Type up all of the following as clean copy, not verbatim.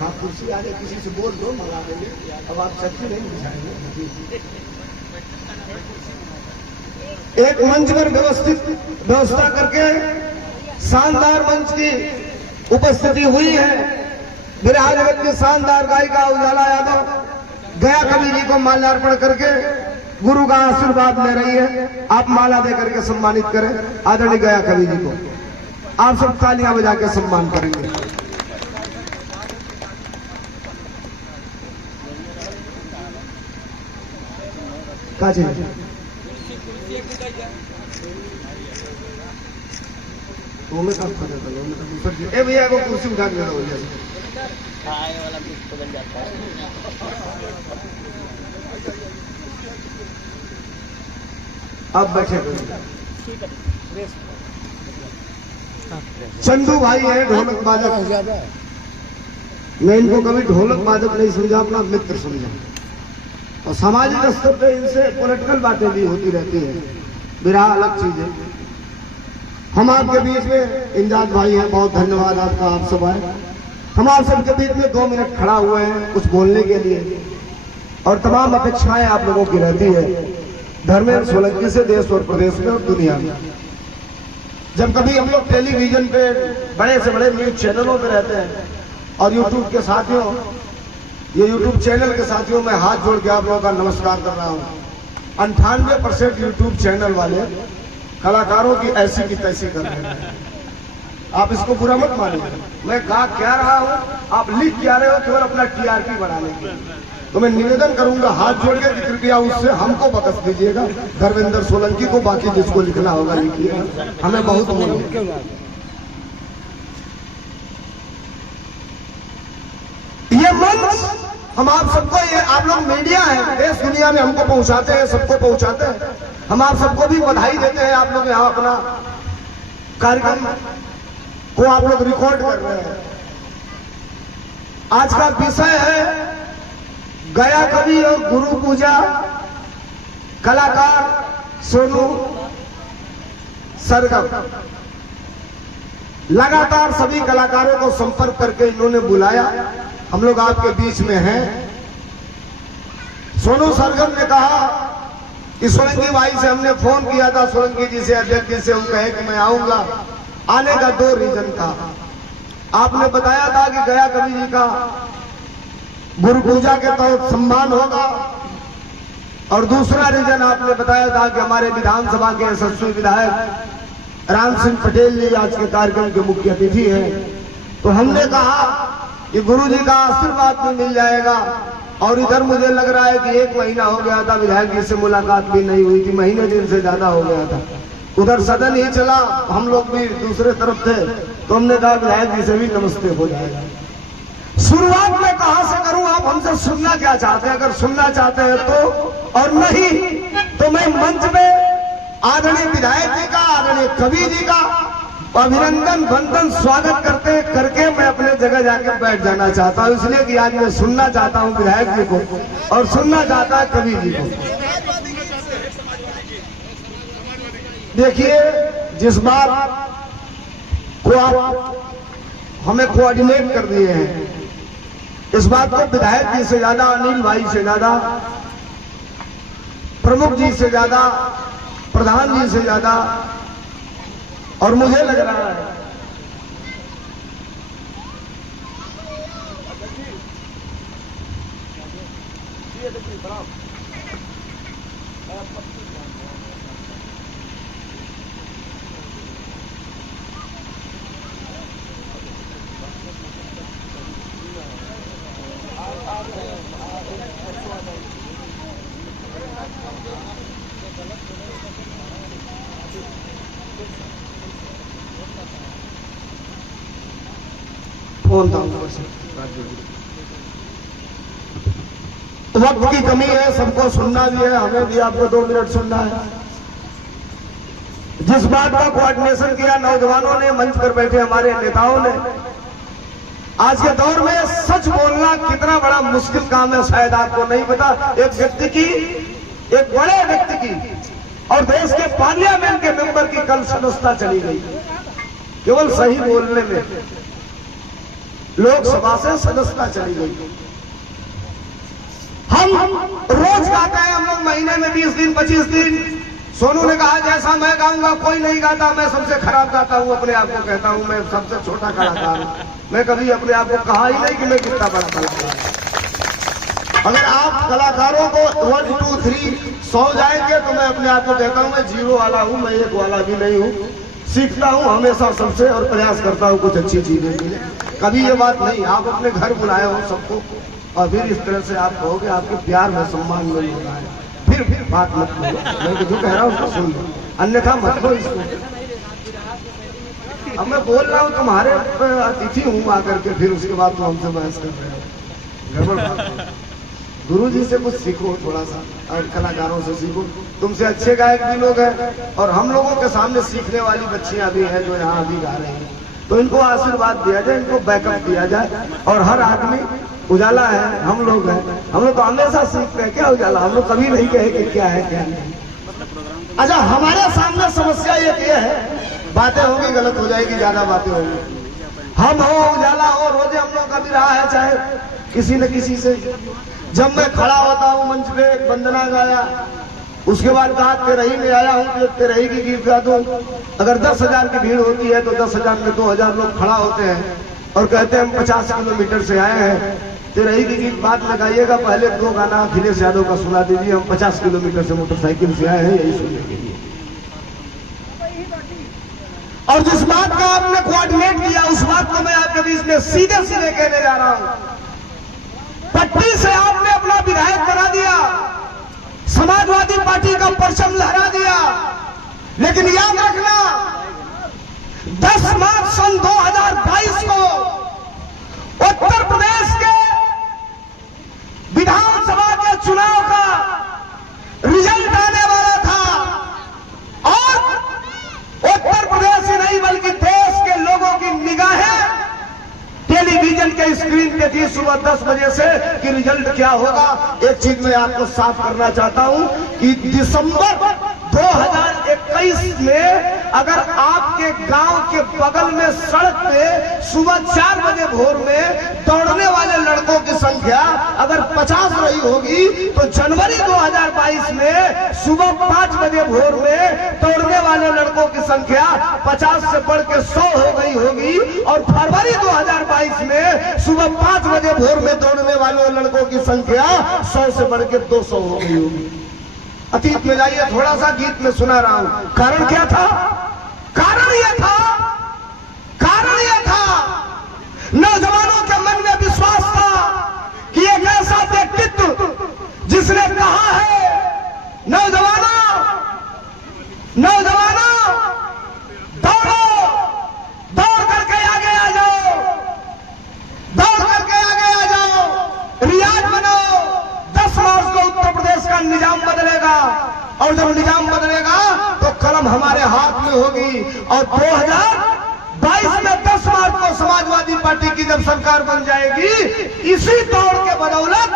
हाँ कुर्सी आगे किसी से बोल दो मंगा देंगे। अब आप सच्ची नहीं बुझाएंगे। एक मंच पर व्यवस्था करके शानदार मंच की उपस्थिति हुई है। बिरहा जगत की शानदार गायिका उजाला यादव गया कवि जी को माल्यार्पण करके गुरु का आशीर्वाद ले रही है। आप माला दे करके सम्मानित करें आदरणीय गया कवि जी को। आप सब तालियां बजा के सम्मान करेंगे। काजी वो में काम कर देता हूं। ए भैया वो कुर्सी उठा के दो भैया। खाए वाला कुछ तो बन जाता है। अब बैठे चंदू भाई है ढोलक बाजक। मैं इनको कभी ढोलक बाजक नहीं समझा, अपना मित्र समझा। और सामाजिक स्तर पे इनसे पॉलिटिकल बातें भी होती रहती है। बिरहा अलग चीज है। हम आपके बीच में इंजाज भाई हैं, बहुत धन्यवाद आपका। आप सब आए, हम आप सबके बीच में 2 मिनट खड़ा हुए हैं कुछ बोलने के लिए। और तमाम अपेक्षाएं आप लोगों की रहती है धर्मेंद्र सोलंकी से, देश और प्रदेश में और दुनिया में। जब कभी हम लोग टेलीविजन पे बड़े से बड़े न्यूज चैनलों पे रहते हैं और यूट्यूब के साथियों, ये यूट्यूब चैनल के साथियों में हाथ जोड़ के आप लोगों का नमस्कार कर रहा हूँ। 98% यूट्यूब चैनल वाले कलाकारों की ऐसी की तैसी कर रहे हैं। आप इसको बुरा मत मानिए। मैं गा क्या रहा हूँ, आप लिख क्या रहे हो केवल अपना टीआरपी बढ़ाने के। तो मैं निवेदन करूंगा हाथ जोड़ के कृपया उससे हमको बकस दीजिएगा। धर्मेंद्र सोलंकी को, बाकी जिसको लिखना होगा लिखिएगा। हमें बहुत ये मंच हम आप सबको, ये आप लोग मीडिया है, देश दुनिया में हमको पहुंचाते हैं, सबको पहुंचाते हैं। हम आप सबको भी बधाई देते हैं। आप लोग यहाँ अपना कार्यक्रम को आप लोग रिकॉर्ड कर रहे हैं। आज का विषय है गया कवि और गुरु पूजा। कलाकार सोनू सरगम लगातार सभी कलाकारों को संपर्क करके इन्होंने बुलाया। हम लोग आपके बीच में हैं। सोनू सरगम ने कहा कि सोलंकी भाई से हमने फोन किया था, सोलंकी जी से, अध्यक्ष जी से, हम कहे कि मैं आऊंगा। आने का 2 रीजन था। आपने बताया था कि गया कवि जी का गुरु पूजा के तहत सम्मान होगा, और दूसरा रीजन आपने बताया था कि हमारे विधानसभा के यशस्वी विधायक राम सिंह पटेल जी आज के कार्यक्रम के मुख्य अतिथि हैं। तो हमने कहा कि गुरु जी का आशीर्वाद भी मिल जाएगा। और इधर मुझे लग रहा है कि 1 महीना हो गया था विधायक जी से मुलाकात भी नहीं हुई थी, महीने दिन से ज्यादा हो गया था। उधर सदन ही चला, हम लोग भी दूसरे तरफ थे, तो हमने कहा विधायक जी से भी नमस्ते हो जाएगा। शुरुआत में कहां से करूं, आप हमसे सुनना क्या चाहते हैं? अगर सुनना चाहते हैं तो, और नहीं तो मैं मंच में आदरणीय विधायक जी का, आदरणीय कवि जी का अभिनंदन वंदन स्वागत करके मैं अपने जगह जाकर बैठ जाना चाहता हूं। इसलिए कि आज मैं सुनना चाहता हूं विधायक जी को और सुनना चाहता है कवि जी को। देखिए, जिस बात को आप हमें कोऑर्डिनेट कर दिए हैं, इस बात को विधायक जी से ज्यादा, अनिल भाई से ज्यादा, प्रमुख जी से ज्यादा, प्रधान जी से ज्यादा, और मुझे लग रहा है फोन था, वक्त की कमी है, सबको सुनना भी है, हमें भी आपको 2 मिनट सुनना है। जिस बात का कोऑर्डिनेशन किया नौजवानों ने, मंच पर बैठे हमारे नेताओं ने, आज के दौर में सच बोलना कितना बड़ा मुश्किल काम है शायद आपको नहीं पता। एक व्यक्ति की, एक बड़े व्यक्ति की और देश के पार्लियामेंट के मेंबर की कल सदस्यता चली गई केवल सही बोलने में। लोकसभा से सदस्यता चली गई। हम रोज गाते हैं, हम लोग महीने में 20 दिन 25 दिन। सोनू ने कहा जैसा मैं गाऊंगा कोई नहीं गाता, मैं सबसे खराब गाता हूँ, अपने आप को कहता हूँ मैं सबसे छोटा कलाकार हूँ। मैं कभी अपने आप को कहा ही नहीं कि मैं कितना बड़ा कलाकार हूँ। अगर आप कलाकारों को 1 2 3 100 जाएंगे तो मैं अपने आप को कहता हूँ मैं 0 वाला हूँ, मैं 1 वाला भी नहीं हूँ। सीखता हूँ हमेशा सबसे और प्रयास करता हूँ कुछ अच्छी चीजें मिले। कभी ये बात नहीं, आप अपने घर बुलाए हो सबको और फिर इस तरह से आप कहोगे आपके प्यार में सम्मान नहीं हो रहा है, फिर बात मत करो। मैं जो कह रहा हूँ उसको सुन लो, अन्यथा मत लो इसको। अब मैं बोल रहा हूँ तुम्हारे अतिथि हूँ आकर के, फिर उसके बाद तुम हमसे बहस कर रहे हो, गड़बड़ बात। गुरु जी से कुछ सीखो थोड़ा सा और कलाकारों से सीखो। तुमसे अच्छे गायक भी लोग हैं और हम लोगों के सामने सीखने वाली बच्चियां भी हैं जो यहाँ अभी गा रही हैं। तो इनको आशीर्वाद दिया जाए, इनको बैकअप दिया जाए। और हर आदमी उजाला है, हम लोग हैं, हम लोग तो हमेशा सीखते हैं। क्या उजाला? हम लोग कभी नहीं कहे कि क्या है क्या नहीं। अच्छा, हमारे सामने समस्या ये है, बातें होगी गलत हो जाएगी, ज्यादा बातें होंगी। हम हो उजाला हो, रोजे हम लोग कभी रहा है चाहे किसी न किसी से। जब मैं खड़ा होता हूँ मंच पे, एक वंदना गाया, उसके बाद कहा तेरही में आया हूँ कि तेरही की गीत गा दूं। अगर 10,000 की भीड़ होती है तो 10,000 में 2,000 लोग खड़ा होते हैं और कहते हैं हम 50 किलोमीटर से आए हैं, तेरही की गीत बाद में गाइएगा, पहले 2 गाना अखिलेश यादव का सुना दीजिए, हम 50 किलोमीटर से मोटरसाइकिल से आए हैं यही सुनने के लिए। और जिस बात का आपने कोऑर्डिनेट किया उस बात को मैं आपके बीच में सीधे सीधे कहने जा रहा हूं। पट्टी से आपने अपना विधायक बना दिया, समाजवादी पार्टी का परचम लहरा दिया, लेकिन याद रखना 10 मार्च सन 2022 को उत्तर प्रदेश के विधानसभा के चुनाव का रिजल्ट आने वाला था और उत्तर प्रदेश ही नहीं बल्कि देश के लोगों की निगाहें टेलीविजन के स्क्रीन पे थी सुबह 10 बजे से कि रिजल्ट क्या होगा। एक चीज मैं आपको साफ करना चाहता हूं कि दिसंबर 2021 में अगर आपके गांव के बगल में सड़क पे सुबह 4 बजे भोर में दौड़ने वाले लड़कों की संख्या अगर 50 रही होगी तो जनवरी 2022 में सुबह 5 बजे भोर में दौड़ने वाले लड़कों की संख्या 50 से बढ़ के 100 हो गई होगी और फरवरी 2022 में सुबह 5 बजे भोर में दौड़ने वाले लड़कों की संख्या 100 से बढ़ के 200 हो गई होगी। अतीत में जाइए, थोड़ा सा गीत में सुना रहा हूं। कारण क्या था? कारण यह था नौजवानों के मन में विश्वास था कि एक ऐसा व्यक्तित्व जिसने कहा है नौजवानों दौड़ो, दौड़ करके आगे आ जाओ, दौड़ करके आगे आ जाओ, रियाज बनाओ। 10 मार्च को उत्तर प्रदेश का निजाम बदलेगा और जब निजाम बदलेगा तो कलम हमारे हाथ में होगी। और 2022 में 10 मार्च को समाजवादी पार्टी की जब सरकार बन जाएगी, इसी दौड़ के बदौलत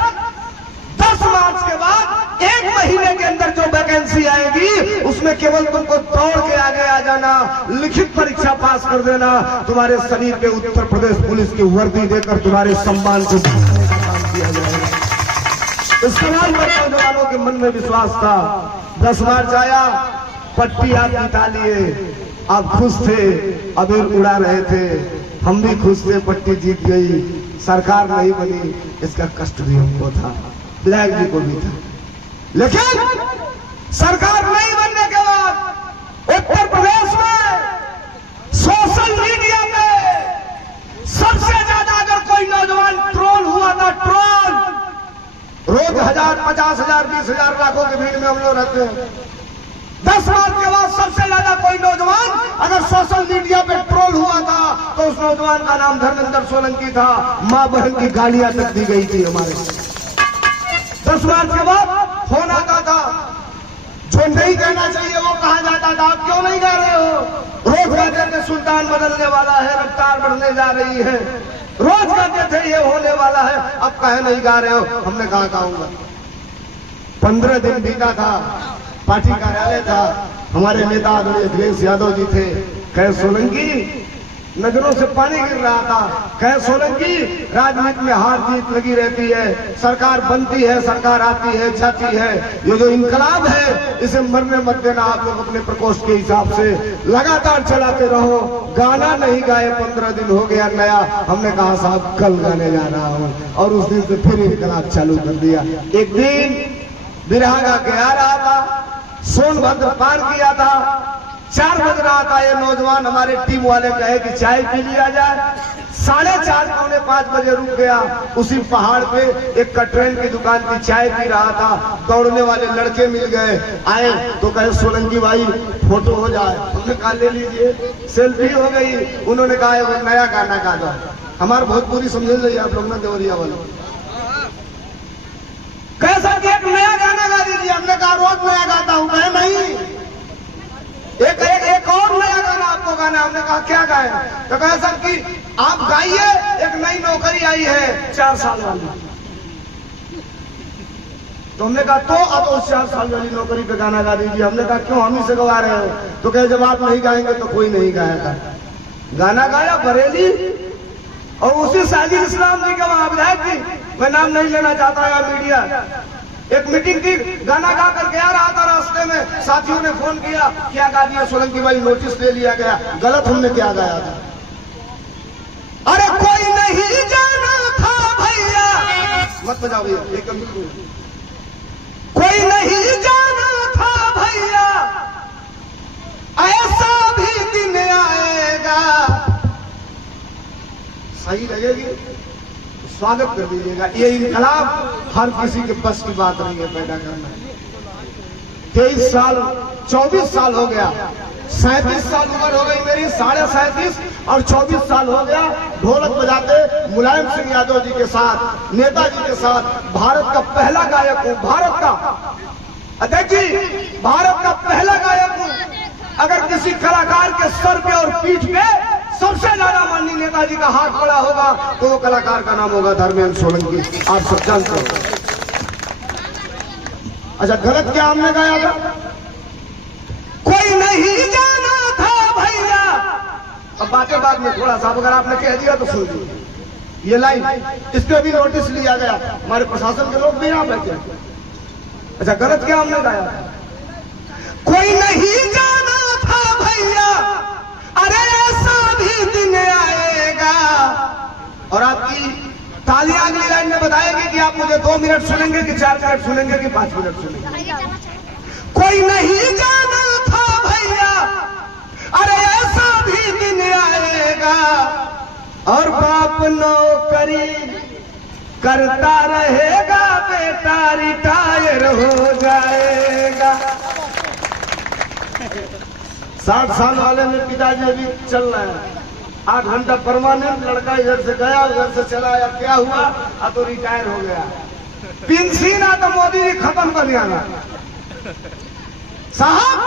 10 मार्च के बाद 1 महीने के अंदर जो वैकेंसी आएगी उसमें केवल तुमको दौड़ के आगे आ जाना, लिखित परीक्षा पास कर देना, तुम्हारे शरीर पे उत्तर प्रदेश पुलिस की वर्दी देकर तुम्हारे सम्मान को बढ़ाने का काम किया जाएगा। इस सवाल पर नौजवानों के मन में विश्वास था। 10 मार्च आया, पट्टी आप जिता लिए, आप खुश थे, अबीर उड़ा रहे थे, हम भी खुश थे, पट्टी जीत गई, सरकार नहीं बनी, इसका कष्ट भी हमको था, विधायक जी को भी था। लेकिन सरकार नहीं बनने के बाद उत्तर प्रदेश में सोशल मीडिया पे सबसे ज्यादा अगर कोई नौजवान ट्रोल हुआ था, ट्रोल, रोज 1000, 50,000, 20,000 लाखों की भीड़ में हम लोग रहते हैं। 10 मार्च के बाद सबसे ज्यादा कोई नौजवान अगर सोशल मीडिया पे ट्रोल हुआ था तो उस नौजवान का नाम धर्मेंद्र सोलंकी था। मां बहन की गालियां तक दी गई थी हमारे। 10 मार्च के बाद फोन आता था, जो नहीं कहना चाहिए वो कहा जाता था, आप क्यों नहीं गा रहे हो? रोज कहते थे सुल्तान बदलने वाला है, रफ्तार बढ़ने जा रही है, रोज कहते थे ये होने वाला है, अब कहे नहीं गा रहे हो? हमने कहा गाऊंगा। 15 दिन बीता था, पार्टी कार्यालय था, हमारे नेता आदरणीय अखिलेश यादव जी थे, कहे सोलंकी नजरों से पानी गिर रहा था। कहे सोलंकी, राजनीति में हार जीत लगी रहती है, सरकार बनती है, सरकार आती है, जाती है, ये जो इनकलाब है इसे मरने मत देना। आप लोग अपने प्रकोष्ठ के हिसाब से लगातार चलाते रहो। गाना नहीं गाए 15 दिन हो गया नया, हमने कहा साहब कल गाने जा रहा हूं, और उस दिन से फिर इनकलाब चालू कर दिया। एक दिन बिरहागा के आ रहा था, सोनभद्र पार किया था, 4 बज रहा था। ये नौजवान हमारे टीम वाले कहे कि चाय पी लिया जाए। 4:30 पौने 5 बजे रुक गया। उसी पहाड़ पे एक कटरेन की दुकान की चाय पी रहा था। दौड़ने वाले लड़के मिल गए, आए तो कहे सोलंकी भाई फोटो हो जाए। हमने कहा ले लीजिए, सेल्फी हो गई। उन्होंने कहा वो नया गाना गा दो। हमारे भोजपुरी समझ लीजिए आप लोग ना, देवरिया वाले कैसा कि एक नया गाना गा दीजिए। हमने कहा रोज नया गाता हूं। कहे नहीं, एक और नया गाना आपको गाना। हमने कहा क्या गाए? तो कहे सर कि आप गाइए, एक नई नौकरी आई है 4 साल वाली। तो हमने कहा तो अब उस 4 साल वाली नौकरी पे गाना गा दीजिए। हमने कहा क्यों, हम ही से गवा रहे हो? तो कहे जब आप नहीं गाएंगे तो कोई नहीं गाएगा। गाना गाया बरेली, और उसी साजिद इस्लाम जी के वहां विधायक जी, मैं नाम नहीं लेना चाहता या मीडिया, एक मीटिंग थी, गाना गा करके आ रहा था। रास्ते में साथियों ने फोन किया, क्या गा दिया सोलंकी भाई? नोटिस ले लिया गया। गलत हमने क्या गाया था? अरे कोई नहीं जाना था भैया, मत बजाओ भैया, एक कोई नहीं जाना था भैया, ऐसा भी दिन आएगा। सही लगेगी, स्वागत कर दीजिएगा। ये इनकलाब हर किसी के बस की बात नहीं है पैदा करना। 23 साल 24 साल हो गया, 37 साल उम्र हो गई मेरी, 37.5 और 24 साल हो गया ढोलक बजाते मुलायम सिंह यादव जी के साथ, नेताजी के साथ। भारत का पहला गायक हूं, भारत का, अध्यक्ष जी, भारत का पहला गायक हूं। अगर किसी कलाकार के सर पे और पीठ पे सबसे ज्यादा माननीय नेताजी का हाथ पड़ा होगा तो वो कलाकार का नाम होगा धर्मेंद्र सोलंकी। आप सब जानते हो। अच्छा, गलत क्या हमने गाया था? कोई नहीं जाना था भैया। अब बातें बाद में थोड़ा सा, अगर आपने कह दिया तो सुन लीजिए। ये लाइन, इस पे भी नोटिस लिया गया, हमारे प्रशासन के लोग भी यहां बैठे। अच्छा, गलत क्या हमने गाया? कोई नहीं जाना था भैया, अरे ऐसा भी दिन आएगा। और आपकी तालियां अगली लाइन में बताएगी कि आप मुझे 2 मिनट सुनेंगे कि 4 मिनट सुनेंगे कि 5 मिनट सुनेंगे। कोई नहीं जाना था भैया, अरे ऐसा भी दिन आएगा। और बाप नौकरी करता रहेगा, बेटा रिटायर हो जाएगा। 60 साल वाले में पिताजी अभी चल रहे हैं, 8 घंटा परमानेंट। लड़का इधर से गया उधर से चला आया, क्या हुआ? तो रिटायर हो गया। पेंशन तो मोदी जी खत्म कर दिया ना साहब।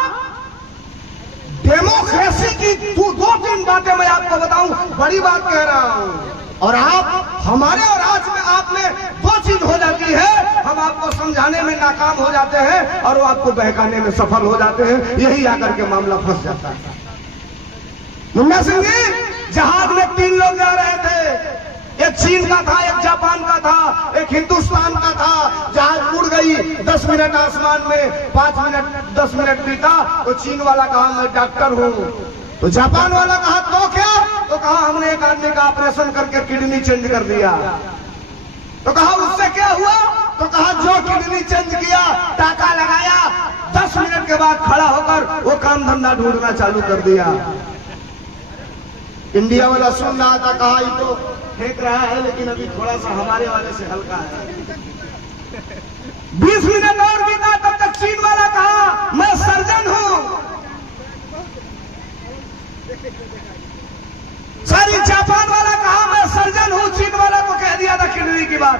डेमोक्रेसी की 2-3 बातें मैं आपको बताऊं, बड़ी बात कह रहा हूं। और आप, हमारे और आज में आप में 2 चीज हो जाती है, हम आपको समझाने में नाकाम हो जाते हैं और वो आपको बहकाने में सफल हो जाते हैं। यही आकर के मामला फंस जाता है। मुन्ना सिंह जी, जहाज में 3 लोग जा रहे थे, एक चीन का था, एक जापान का था, एक हिंदुस्तान का था। जहाज उड़ गई, 10 मिनट आसमान में, 5 मिनट 10 मिनट बीता तो चीन वाला कहा मैं डॉक्टर हूं। तो जापान वाला कहा तो क्या? तो कहा हमने एक आदमी का ऑपरेशन करके किडनी चेंज कर दिया। तो कहा उससे क्या हुआ? तो कहा जो किडनी चेंज किया, टाका लगाया, 10 मिनट के बाद खड़ा होकर वो काम धंधा ढूंढना चालू कर दिया। इंडिया वाला सुन रहा था, कहा ये तो फेंक रहा है लेकिन अभी थोड़ा सा हमारे वाले से हल्का है। 20 मिनट और बीता, तब तक चीन वाला कहा मैं सर्जन हूं। सारी जापान वाला कहा मैं सर्जन हूं। चीन वाला तो कह दिया था किडनी की बात।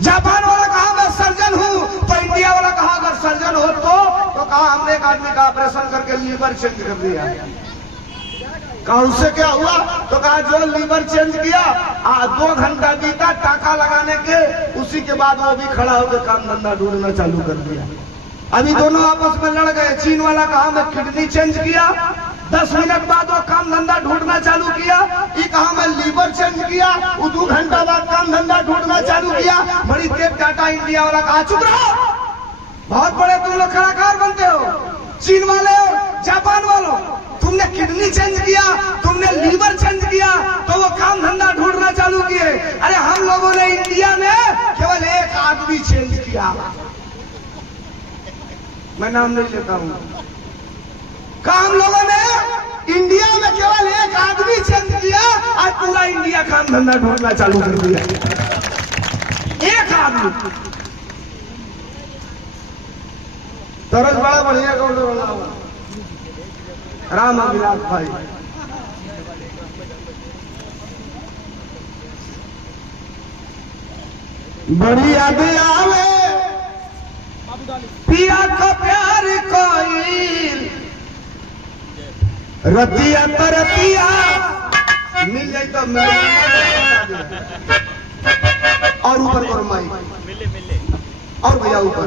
जापान वाला कहा मैं सर्जन हूं, तो इंडिया वाला कहा अगर सर्जन हो तो कहा हमने एक आदमी का ऑपरेशन करके लीवर चेंज कर दिया। कहा उससे क्या हुआ? तो कहा जो लीवर चेंज किया, 2 घंटा बीता टाका लगाने के, उसी के बाद वो भी खड़ा होकर काम धंधा ढूंढना चालू कर दिया। अभी दोनों आपस में लड़ गए। चीन वाला कहा मैं किडनी चेंज किया, 10 मिनट बाद वो काम धंधा ढूंढना चालू किया। ये कहा मैं लीवर चेंज किया, वो 2 घंटा बाद काम धंधा ढूंढना चालू किया। बड़ी देर टाटा इंडिया वाला कहा चुप रहो, बहुत बड़े तुम लोग कलाकार बनते हो, चीन वाले हो, जापान वालों, तुमने किडनी चेंज किया, तुमने लीवर चेंज किया, तो वो काम धंधा ढूंढना चालू किए। अरे हम लोगों ने इंडिया में केवल एक आदमी चेंज किया, मैं नाम नहीं लेता हूं। काम लोगों ने इंडिया में केवल एक आदमी चेंज किया, आज पूरा इंडिया काम धंधा ढूंढना चालू कर दिया। एक आदमी तरस बड़ा बढ़िया कौन राम अभिलाष भाई। बड़ी यादें आवे पिया को प्यार कोई रतिया तरतिया मिल जाए तो मिल, और ऊपर और माई और भैया ऊपर।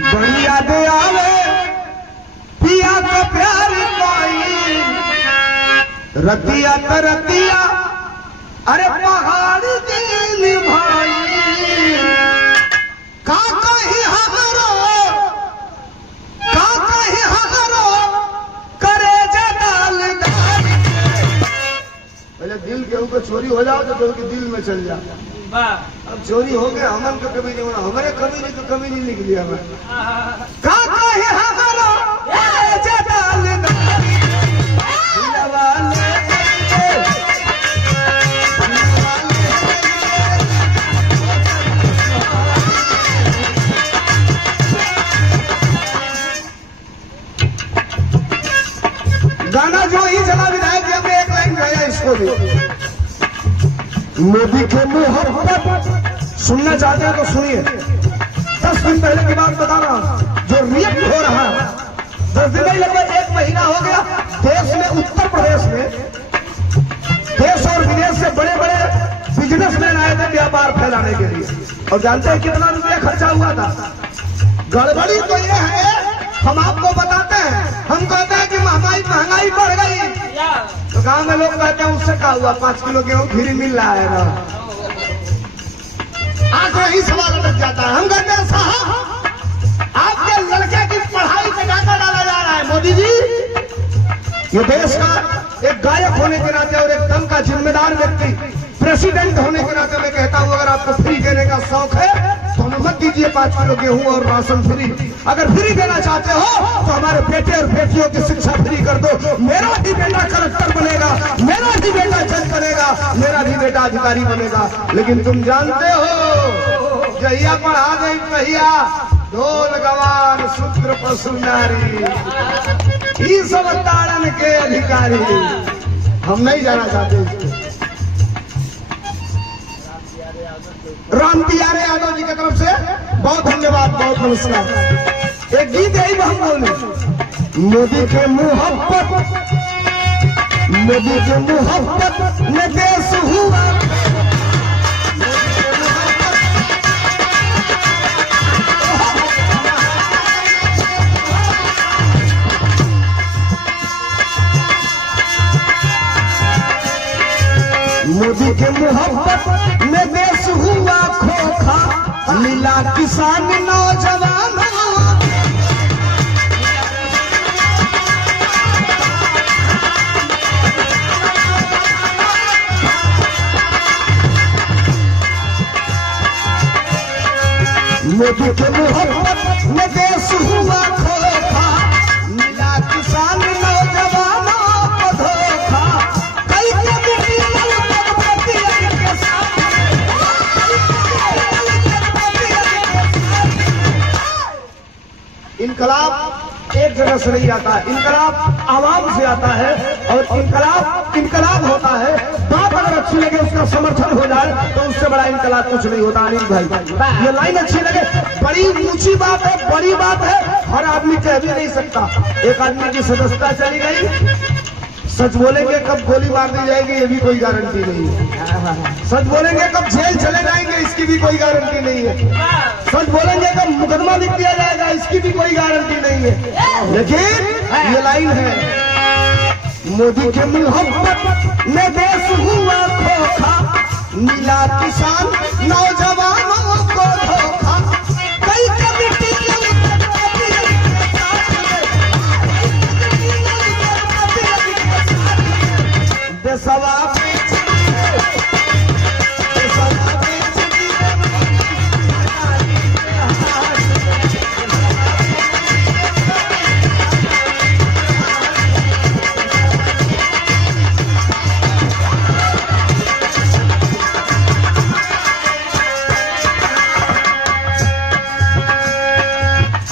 बड़ी यादें आवे पिया को प्यार कोई रतिया तरतिया, अरे पहाड़ दिल भाई का कहीं हमारो करे जदाल डाल। पहले दिल के ऊपर चोरी हो जाओ तो के दिल में चल जाओ। अब चोरी हो गया, हमन का कभी नहीं होना, हमारे कभी नहीं तो कभी नहीं निकली हमें। का कहीं हमारो करे जदाल डाल गाना जो ही चला विधायक जी हमने एक लाइन गाया इसको भी। मोदी के मोहब्बत सुनना चाहते हैं तो सुनिए। 10 दिन पहले की बात बता रहा हूं, जो रिएक्ट हो रहा है 10 दिन नहीं, लगभग 1 महीना हो गया। देश में, उत्तर प्रदेश में देश और विदेश से बड़े बड़े बिजनेसमैन आए थे व्यापार फैलाने के लिए, और जानते हैं कितना रुपया खर्चा हुआ था? गड़बड़ी तो ये है, हम आपको बताते हैं, हम कहते हैं कि महंगाई बढ़ गई, तो गांव में लोग कहते हैं उससे क्या हुआ, 5 किलो गेहूं फ्री मिल रहा है ना। आज यही सवाल लग जाता है। हम कहते हैं साहब आपके लड़के की पढ़ाई पे डाका डाला जा रहा है। मोदी जी, ये देश का एक गायक होने के नाते और एक दम का जिम्मेदार व्यक्ति, प्रेसिडेंट होने के नाते मैं कहता हूं, अगर आपको फ्री देने का शौक है तो हमें मत दीजिए 5 किलो गेहूं और राशन फ्री। अगर फ्री देना चाहते हो तो हमारे बेटे और बेटियों की शिक्षा फ्री कर दो। मेरा भी बेटा कलेक्टर बनेगा, मेरा भी बेटा जज बनेगा, मेरा भी बेटा अधिकारी बनेगा। लेकिन तुम जानते हो, जहिया पढ़ा दे कहिया ढोल गवान शूद्र पशु नारी, ये सब ताड़न के अधिकारी। हम नहीं जाना चाहते इसको। राम प्यारे यादव जी की तरफ से बहुत धन्यवाद, बहुत नमस्कार। एक गीत यही हम बोले, मोदी के मोहब्बत में देश हुआ, मोदी के मोहब्बत में देश हुआ खोखा, मिला किसान नौजवान। मोदी के मोहब्बत में देश हुआ खोखा, मिला किसान नौजवानों को धोखा। कई इनकलाब एक जगह से नहीं आता है, इनकलाब आवाम से आता है, और इनकलाब होता है। बात अगर अच्छी लगे, उसका समर्थन हो जाए, तो उससे बड़ा इनकलाब कुछ नहीं होता। अनिल भाई, ये लाइन अच्छी लगे, बड़ी ऊंची बात है, बड़ी बात है, हर आदमी कह भी नहीं सकता। एक आदमी की सदस्यता चली गई, सच बोलेंगे कब गोली मार दी जाएगी ये भी कोई गारंटी नहीं है। सच बोलेंगे कब जेल चले जाएंगे इसकी भी कोई गारंटी नहीं है। सच बोलेंगे कब मुकदमा लिख दिया जाएगा इसकी भी कोई गारंटी नहीं है। लेकिन ये लाइन है, मोदी के मोहब्बत में देश हुआ खोखा, नीला किसान नौजवानों को धोखा, कई कमिटी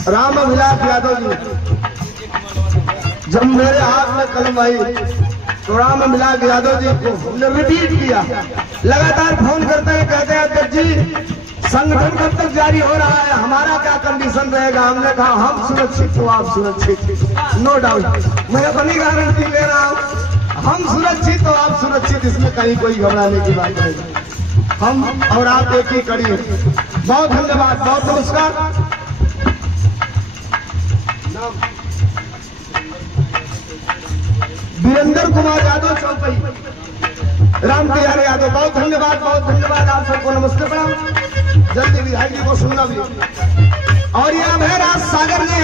राम विलास यादव जी, जब मेरे हाथ में कलम आई तो राम विलास यादव जी को हमने रिपीट किया, लगातार फोन करते हैं, कहते हैं अध्यक्ष जी संगठन कब तक जारी हो रहा है, हमारा क्या कंडीशन रहेगा। हमने कहा हम सुरक्षित तो आप सुरक्षित, नो डाउट, मैं अपनी गारंटी ले रहा हूँ, हम सुरक्षित तो आप सुरक्षित, इसमें कहीं कोई घबराने की बात नहीं। हम और आप एक ही कड़ी है। बहुत धन्यवाद, बहुत नमस्कार। वीरेंद्र कुमार यादव चौपई, राम बिहारी यादव, बहुत धन्यवाद, बहुत धन्यवाद आप सबको, नमस्ते प्रणाम। जल्दी विधायक जी को सुनना भी। और ये अभयराज सागर ने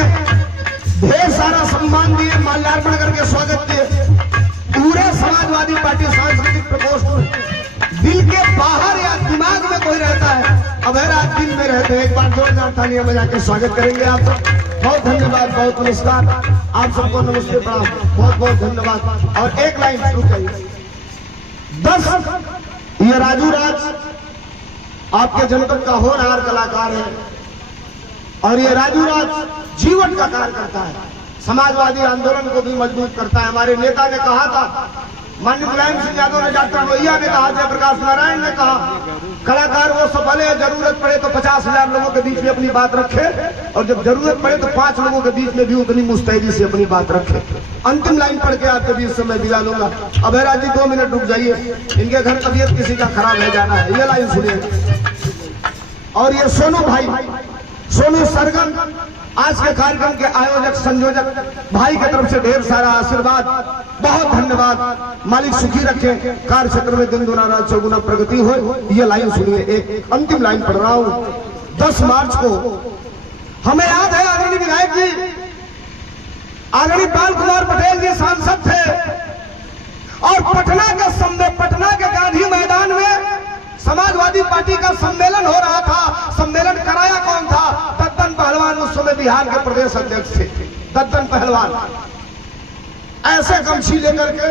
ढेर सारा सम्मान दिए, माल्यार्पण करके स्वागत किए। पूरे समाजवादी पार्टी सांस्कृतिक प्रकोष्ठ में दिल के बाहर या दिमाग में कोई रहता है, अभयराज दिल में रहते हैं। एक बार जोरदार तालियां बजा के स्वागत करेंगे आप सब। बहुत धन्यवाद, बहुत नमस्कार आप सबको, नमस्ते प्रणाम, बहुत बहुत धन्यवाद। और एक लाइन शुरू करिए। 10 ये राजू राज आपके जनपद का होनहार कलाकार है और ये राजू राज जीवन का कार्य करता है, समाजवादी आंदोलन को भी मजबूत करता है। हमारे नेता ने कहा था, माननीय मुलायम सिंह यादव ने, डॉक्टर लोहिया ने कहा, जयप्रकाश नारायण ने कहा, कलाकार वो सफल है जरूरत पड़े तो 50,000 लोगों के बीच में अपनी बात रखे और जब जरूरत पड़े तो 5 लोगों के बीच में भी उतनी मुस्तैदी से अपनी बात रखे। अंतिम लाइन पढ़ के आपके बीच से मैं विदा लूंगा। अभयराज जी 2 मिनट रुक जाइए, इनके घर तबीयत किसी का खराब है, जाना है। ये लाइन सुनिए। और ये सोनू भाई, सोनू सरगम, आज के कार्यक्रम के आयोजक संयोजक भाई की तरफ से ढेर सारा आशीर्वाद, बहुत धन्यवाद। मालिक सुखी रखे, कार्य क्षेत्र में दिन दुना रात चौगुना प्रगति हो। ये लाइन सुनिए, एक अंतिम लाइन पढ़ रहा हूं। 10 मार्च को हमें याद है, आदरणीय विधायक जी, आदरणीय पाल कुमार पटेल जी सांसद थे और पटना के गांधी मैदान में समाजवादी पार्टी का सम्मेलन हो रहा था। सम्मेलन कराया कौन था? दद्दन पहलवान, उस समय बिहार के प्रदेश अध्यक्ष थे दद्दन पहलवान। ऐसे गमछी लेकर के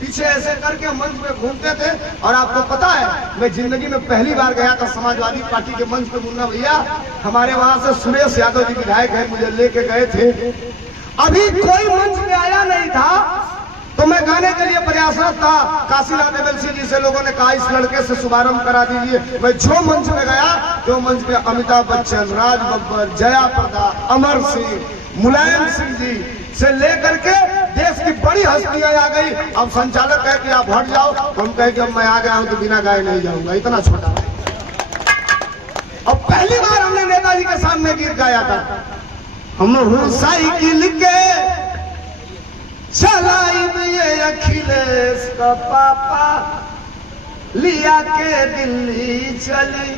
पीछे ऐसे करके मंच में घूमते थे। और आपको पता है, मैं जिंदगी में पहली बार गया था समाजवादी पार्टी के मंच पे। मुन्ना भैया हमारे वहां से सुरेश यादव जी विधायक है, मुझे लेके गए थे। अभी कोई मंच में आया नहीं था तो मैं गाने के लिए प्रयासरत था। काशीनाथ एमएलसी जी से लोगों ने कहा इस लड़के से शुभारंभ करा दीजिए। मैं जो मंच में गया, जो मंच पे अमिताभ बच्चन, राज बब्बर, जया प्रदा, अमर सिंह, मुलायम सिंह जी से लेकर के देश की बड़ी हस्तियां आ गई। अब संचालक कहे कि आप हट जाओ, तो हम कहे कि अब मैं आ गया हूं तो बिना गाए नहीं जाऊंगा, इतना छोटा। अब पहली बार हमने नेताजी के सामने गीत गाया था, हम हूं साइकिल के चलाई ये अखिलेश का पापा, लिया के दिल्ली चली।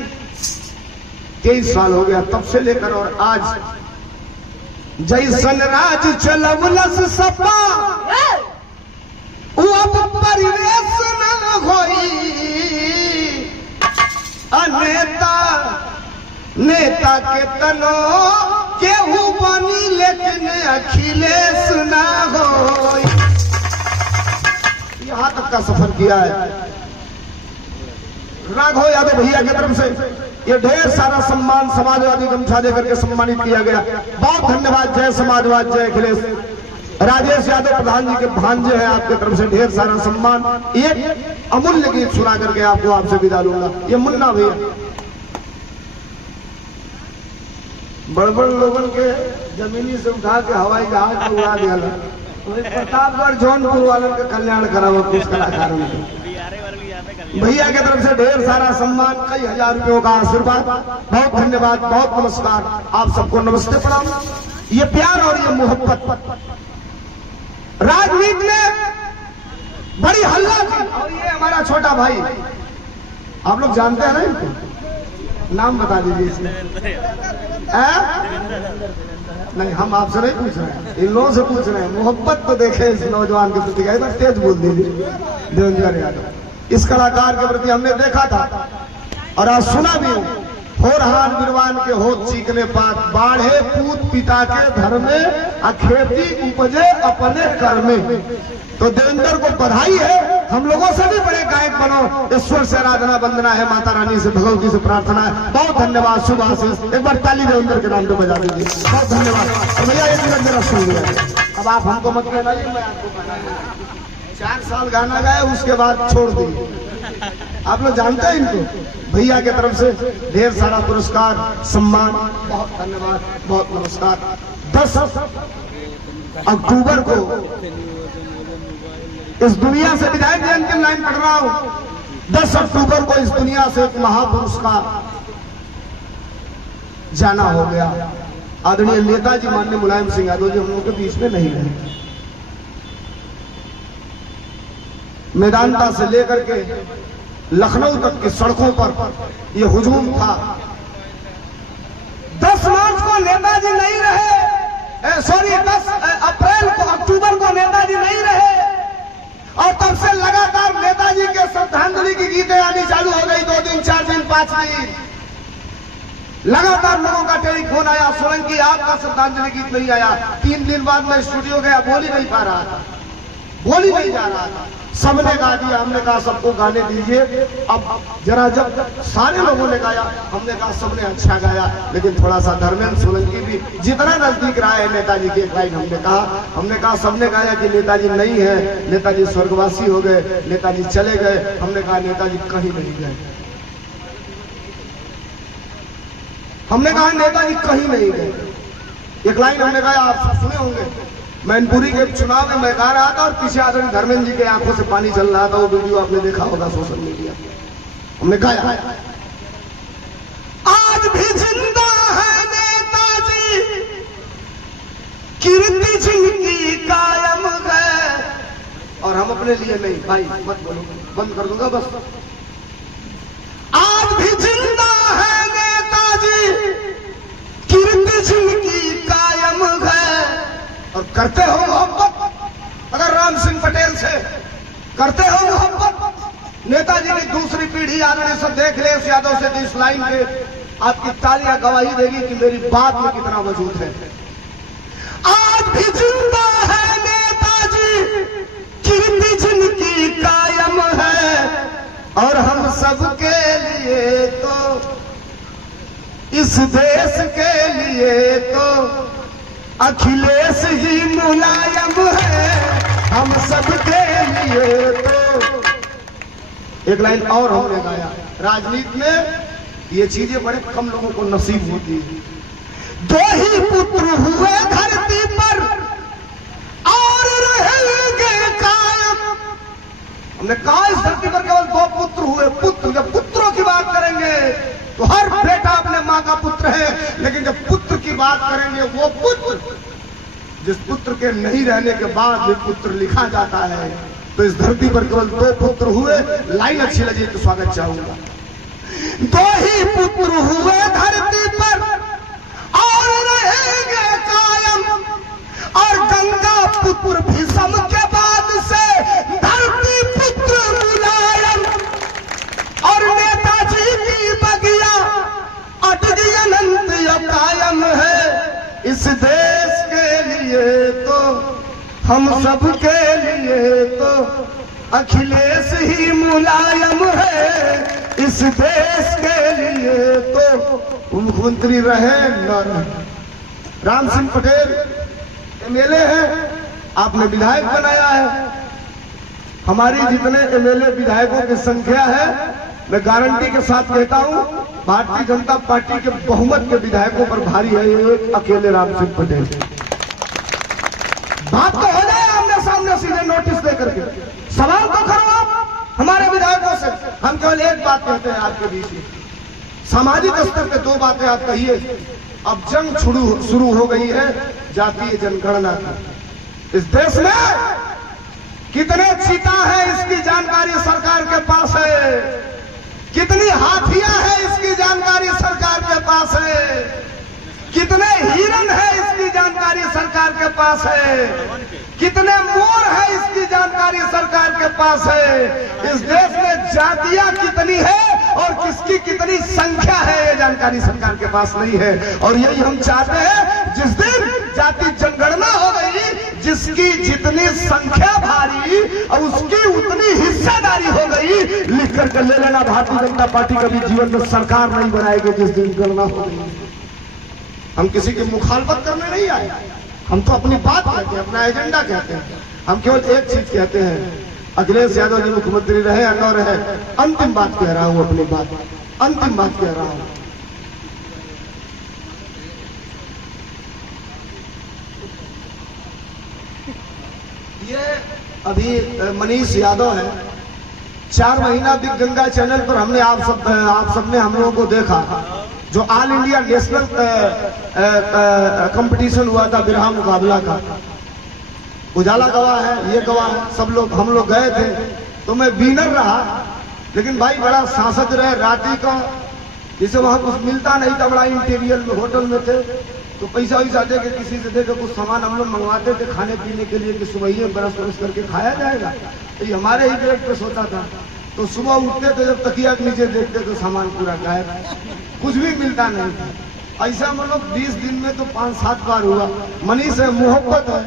23 साल हो गया तब से लेकर और आज, जैसन राज चलवलस सपा अब परिवेश न होई। नेता के तनो केहू बनी लेकिन अखिलेश ना हो। यहां तक का सफर किया है राघव यादव भैया की तरफ से। ये ढेर सारा सम्मान समाजवादी गमछा देकर के सम्मानित किया गया। बहुत धन्यवाद। जय समाजवाद, जय अखिलेश। राजेश यादव प्रधान जी के भांजे हैं, आपके तरफ से ढेर सारा सम्मान। एक अमूल्य गीत सुना करके आपसे विदा लूंगा। ये मुन्ना भैया, बड़ बड़ लोगों के जमीनी से उठा के हवाई जहाज में उड़ा दिया। तो एक प्रतापगढ़ जौनपुर वालों का कल्याण करा हुआ कुछ कलाकारों ने। भैया की तरफ से ढेर सारा सम्मान, कई हजार रुपयों का आशीर्वाद, बहुत धन्यवाद, बहुत नमस्कार। आप सबको नमस्ते प्रणाम। ये प्यार और ये मोहब्बत राजनीति में बड़ी हल्ला थी। और ये हमारा छोटा भाई, आप लोग जानते हैं ना इनको, नाम बता दीजिए इसमें। नहीं, हम आपसे नहीं पूछ रहे हैं, इन लोगों से पूछ रहे हैं। मोहब्बत तो देखे इस नौजवान के प्रति, एक बार तेज बोल दीजिए। देवेंद्र यादव, इस कलाकार के प्रति हमने देखा था और आज सुना भी हूं। होरहान बिरवान के होत चीकने पात, बाढ़े पूत पिता के धर में, खेती उपजे अपने कर में। तो देवेंद्र को बधाई है, हम लोगों से भी बड़े गायक बनो। ईश्वर से आराधना वंदना है, माता रानी से भगवती से प्रार्थना है। बहुत धन्यवाद, शुभ आशीष। एक बार ताली देवेंद्र के नाम पे बजा दीजिए। बहुत धन्यवाद। और भैया एक मिनट मेरा सुन लिया, अब आप हमको मत कहना, मैं आपको कहना। 4 साल गाना गाए, उसके बाद छोड़ दिए। आप लोग जानते हैं इनको। भैया की तरफ से ढेर सारा पुरस्कार, सम्मान, बहुत धन्यवाद, बहुत नमस्कार। 10 अक्टूबर को इस दुनिया से विदाई की अंतिम लाइन पढ़ रहा हूं। 10 अक्टूबर को इस दुनिया से एक महापुरुष का जाना हो गया। आदरणीय नेताजी माननीय मुलायम सिंह यादव जी हम लोगों के बीच में नहीं रहे। मैदानता से लेकर के लखनऊ तक की सड़कों पर यह हुजूम था। 10 मार्च को नेताजी नहीं रहे, सॉरी 10 अप्रैल को, अक्टूबर को नेताजी नहीं रहे। और तब से लगातार नेताजी के श्रद्धांजलि की गीतें आनी चालू हो गई। 2 दिन, 4 दिन, 5 दिन लगातार लोगों का टेलीफोन आया, सोलंकी आपका श्रद्धांजलि गीत नहीं आया। 3 दिन बाद मैं स्टूडियो गया, बोल ही नहीं पा रहा था, बोल ही नहीं जा रहा था। सबने गा दिया, हमने कहा सबको गाने दीजिए। अब जरा जब सारे लोगों ने गाया, हमने कहा सबने अच्छा गाया, लेकिन थोड़ा सा धर्मेंद्र सोलंकी भी जितना नजदीक रहा है नेताजी की, एक लाइन हमने कहा सबने गाया कि नेताजी नहीं है, नेताजी स्वर्गवासी हो गए, नेताजी चले गए। हमने कहा नेताजी कहीं नहीं गए, हमने कहा नेताजी कहीं नहीं गए। एक लाइन हमने कहा, आप सुने होंगे, मैनपुरी के चुनाव में मैं गा रहा था और पीछे आदरणीय धर्मेंद्र जी के आंखों से पानी चल रहा था। वो वीडियो आपने देखा होगा सोशल मीडिया। हमने गाया, आज भी जिंदा है नेताजी, कीर्ति जिनकी कायम है। और हम अपने लिए नहीं, भाई मत बोलो, बंद कर दूंगा बस। आज भी जिंदा है नेताजी, कीर्ति जिनकी कायम है। और करते हो मोहब्बत अगर राम सिंह पटेल से, करते हो मोहब्बत। नेताजी की दूसरी पीढ़ी आदरणीय सब देख ले इस यादव से, इस लाइन पे आपकी तालियां गवाही देगी कि मेरी बात में कितना वजूद है। आज भी जिंदा है नेताजी, कीर्ति जिनकी कायम है। और हम सबके लिए तो, इस देश के लिए तो अखिलेश ही मुलायम है। हम सबके लिए तो, एक लाइन और हमने गाया। राजनीति में ये चीजें बड़े कम लोगों को नसीब होती है। 2 ही पुत्र हुए धरती पर और रहेंगे कायम। हमने कहा इस धरती पर केवल 2 पुत्र हुए। पुत्र, जब पुत्रों की बात करेंगे तो हर बेटा अपने माँ का पुत्र है, लेकिन जब पुत्र की बात करेंगे, वो पुत्र जिस पुत्र के नहीं रहने के बाद भी पुत्र लिखा जाता है। तो इस धरती पर केवल 2 पुत्र हुए। लाइन अच्छी लगी तो स्वागत चाहूंगा। 2 ही पुत्र हुए धरती पर और रहेंगे कायम। और गंगा पुत्र भीष्म के बाद से धरती पुत्र मुलायम। और नेताजी की बगिया अटगी अनंत कायम है। इस देश के लिए तो, हम सब के लिए तो अखिलेश ही मुलायम है। इस देश के लिए तो मुख्यमंत्री रहे न रहे। राम सिंह पटेल एमएलए हैं, आपने विधायक बनाया है। हमारी जितने एमएलए विधायकों की संख्या है, मैं गारंटी के साथ कहता हूं, भारतीय जनता पार्टी के बहुमत के विधायकों पर भारी है ये अकेले राम सिंह पटेल। बात तो हो जाए दूंगा सीधे नोटिस दे करके। सवाल तो करो आप हमारे विधायकों से। हम केवल एक बात कहते हैं आपके बीच में, सामाजिक स्तर पे 2 बातें आप कहिए। अब जंग शुरू हो गई है जातीय जनगणना की। इस देश में कितने चीता है इसकी जानकारी सरकार के पास है, कितनी हाथियां हैं इसकी जानकारी सरकार के पास है, कितने हिरण है इसकी जानकारी सरकार के पास है, कितने मोर है इसकी जानकारी सरकार के पास है। इस देश में जातियां कितनी है और किसकी कितनी संख्या है ये जानकारी सरकार के पास नहीं है। और यही हम चाहते हैं जिस दिन जाति जनगणना हो गई, जिसकी जितनी संख्या भारी और उसकी उतनी हिस्सेदारी हो गई, लिख करके ले लेना, भारतीय जनता पार्टी कभी जीवन में सरकार नहीं बनाएगी जिस दिन गणना हो गई। हम किसी की मुखालफत करने नहीं आए, हम तो अपनी बात कहते हैं, अपना एजेंडा कहते हैं। हम केवल एक चीज कहते हैं, अखिलेश यादव जी मुख्यमंत्री रहे या न रहे, अंतिम बात कह रहा हूं, अपनी बात अंतिम बात कह रहा हूं। ये अभी मनीष यादव है, 4 महीना बिग गंगा चैनल पर हमने आप सब ने हम लोगों को देखा, जो ऑल इंडिया नेशनल कंपटीशन हुआ था बिरहा मुकाबला का। उजाला गवाह है, ये गवाह है, सब लोग हम लोग गए थे, तो मैं विनर रहा। लेकिन भाई बड़ा सांसद रहे, राती का जिसे वहां कुछ मिलता नहीं था, बड़ा इंटीरियर में होटल में थे, तो पैसा वैसा दे के किसी से दे के कुछ सामान हम लोग मंगवाते थे खाने पीने के लिए कि सुबह ही ब्रश व्रश करके खाया जाएगा। तो ये हमारे ही प्लेट पे सोता था, तो सुबह उठते थे जब तकिया के नीचे देखते तो सामान पूरा गायब, कुछ भी मिलता नहीं था। ऐसा मतलब 20 दिन में तो 5-7 बार हुआ। मनीष है, मोहब्बत है,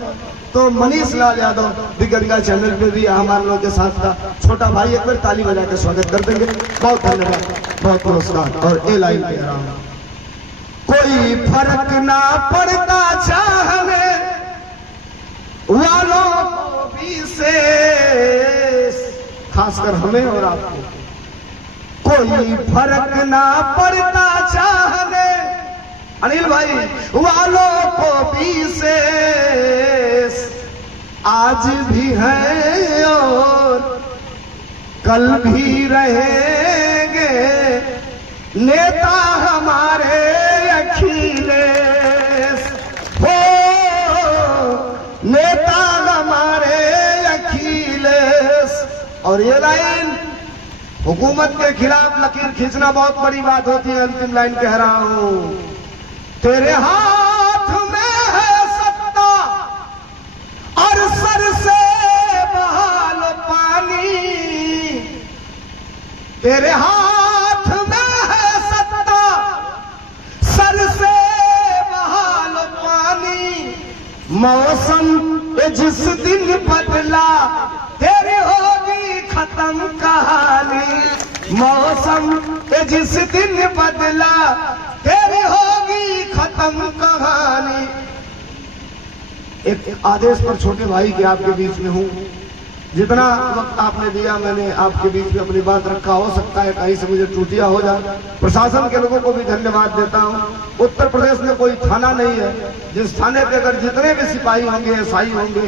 तो मनीष लाल यादव बिग गंगा चैनल पे भी हमारे लोग के साथ था। छोटा भाई एक बार ताली बजा के स्वागत कर देंगे। बहुत धन्यवाद, बहुत पुरस्कार। और ए लाइन कह रहा हूं, कोई फर्क ना पड़ता चाहने वालों को भी से, खासकर हमें और आपको, कोई फर्क ना पड़ता चाहने अनिल भाई वालों को भी से, आज भी है और कल भी रहेंगे नेता हमारे अखिलेश, हो नेता हमारे अखिलेश। और ये लाइन हुकूमत के खिलाफ लकीर खींचना बहुत बड़ी बात होती है। अंतिम लाइन कह रहा हूं, तेरे हाथ में है सत्ता और सर से बहा लो पानी, तेरे हाथ में है सत्ता सर से बहा लो पानी, मौसम जिस दिन बदला तेरी होगी खत्म कहानी, मौसम जिस दिन बदला तेरी होगी खत्म कहानी। एक आदेश पर छोटे भाई के आपके बीच में हूं, जितना वक्त आपने दिया मैंने आपके बीच में अपनी बात रखा। हो सकता है कहीं से मुझे त्रुटियां हो जाए, प्रशासन के लोगों को भी धन्यवाद देता हूं। उत्तर प्रदेश में कोई थाना नहीं है जिस थाने पे अगर जितने भी सिपाही होंगे, एसआई होंगे,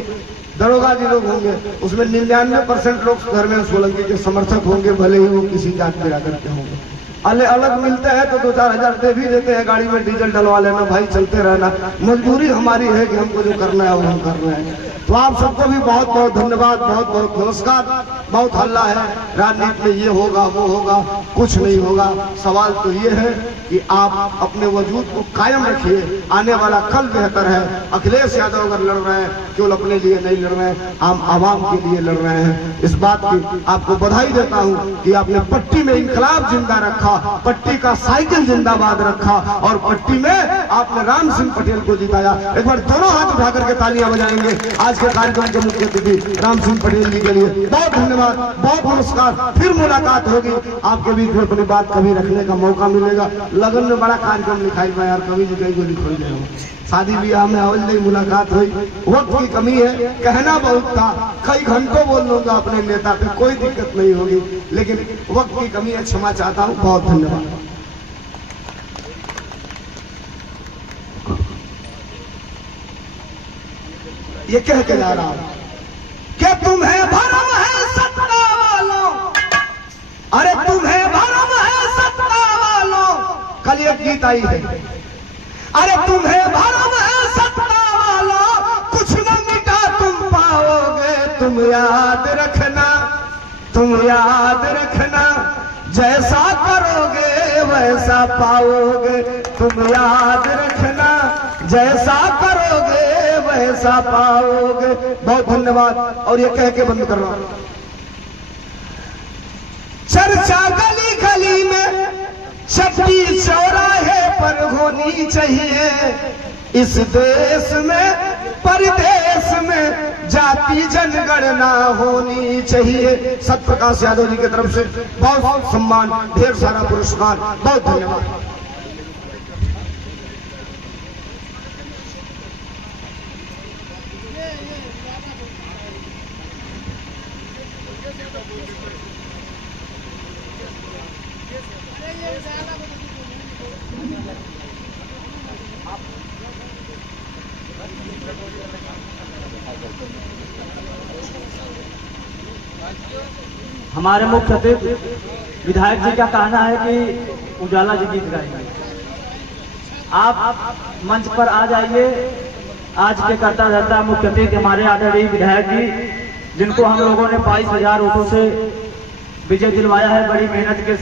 दरोगा जी लोग होंगे, उसमें 99% लोग धर्मेंद्र सोलंकी के समर्थक होंगे, भले ही वो किसी जात बिरादर के होंगे। अलग मिलते हैं तो 2-4 हजार दे भी देते हैं, गाड़ी में डीजल डलवा लेना, भाई चलते रहना, मजबूरी हमारी है कि हमको जो करना है वो हम कर रहे हैं। तो आप सबको भी बहुत बहुत धन्यवाद, बहुत बहुत नमस्कार। बहुत हल्ला है, राजनीति में ये होगा वो होगा, कुछ नहीं होगा। सवाल तो ये है कि आप अपने वजूद को कायम रखिए, आने वाला कल बेहतर है। अखिलेश यादव अगर लड़ रहे हैं, केवल अपने लिए नहीं लड़ रहे हैं, आम आवाम के लिए लड़ रहे हैं। इस बात की आपको बधाई देता हूं कि आपने पट्टी में इंकलाब जिंदा रखा, पट्टी का साइकिल जिंदाबाद रखा और पट्टी में आपने राम सिंह पटेल को जिताया। एक बार दोनों हाथ उठा करके तालियां बजाएंगे आज के कार्यक्रम के मुख्य अतिथि राम सिंह पटेल जी के लिए। बहुत धन्यवाद, बहुत नमस्कार। फिर मुलाकात होगी, आपके बीच में अपनी बात कभी रखने का मौका मिलेगा। लगन में बड़ा कार्यक्रम लिखाई मैं यार, कभी जी कहीं को लिखो नहीं, शादी ब्याह में अवल नहीं मुलाकात हुई। वक्त की कमी है, कहना बहुत था, कई घंटों बोल लूंगा अपने नेता पे, कोई दिक्कत नहीं होगी, लेकिन वक्त की कमी है, क्षमा चाहता हूं। बहुत धन्यवाद। ये कह के जा रहा हूं कि तुम्हें भरम है सत्ता वालों, अरे तुम्हें भरम है सत्ता वालों। कल एक गीत आई है, अरे तुम्हें भरम है सत्ता वालों, कुछ न मिटा तुम पाओगे। तुम याद रखना, तुम याद रखना, जैसा करोगे वैसा पाओगे। तुम याद रखना, जैसा करोगे वैसा पाओगे। बहुत धन्यवाद। और ये कह के बंद कर रहा हूं, चर्चा गली गली में, चप्पी चौराहे पर होनी चाहिए। इस देश में परदेश में जाति जनगणना होनी चाहिए। सत्यप्रकाश यादव जी की तरफ से बहुत बहुत सम्मान, ढेर सारा पुरस्कार। बहुत धन्यवाद। हमारे मुख्य अतिथि विधायक जी का कहना है कि उजाला जी गीत गाएंगे। आप मंच पर आ जाइए। आज के करता धरता मुख्य अतिथि हमारे आदरणीय विधायक जी, जिनको हम लोगों ने 22,000 वोटों से विजय दिलवाया है बड़ी मेहनत के साथ।